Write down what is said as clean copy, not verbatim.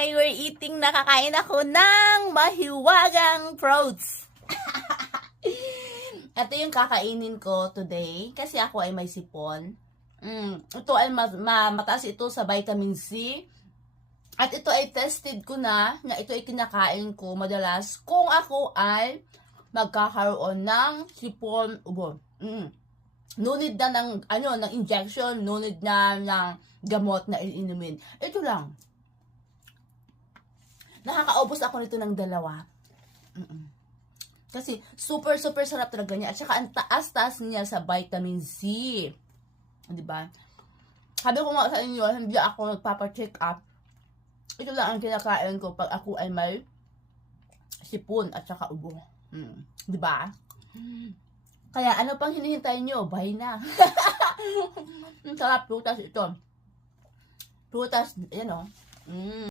Hi! We're eating, nakakain ako ng mahiwagang fruits. Ito yung kakainin ko today kasi ako ay may sipon. Ito ay mataas ito sa vitamin C. At ito ay tested ko na ito ay kinakain ko madalas kung ako ay magkakaroon ng sipon ubo. No need na ng injection, no need na ng gamot na inumin. Ito lang. Nakakaubos ako nito ng 2. Kasi super sarap talaga niya. At saka ang taas niya sa vitamin C. Diba? Sabi ko nga sa inyo, hindi ako nagpapa-check up. Ito lang ang kinakain ko pag ako ay may sipon at saka ubo. Diba? Kaya ano pang hinihintay nyo? Buy na. Sarap, prutas ito. Prutas, yan o.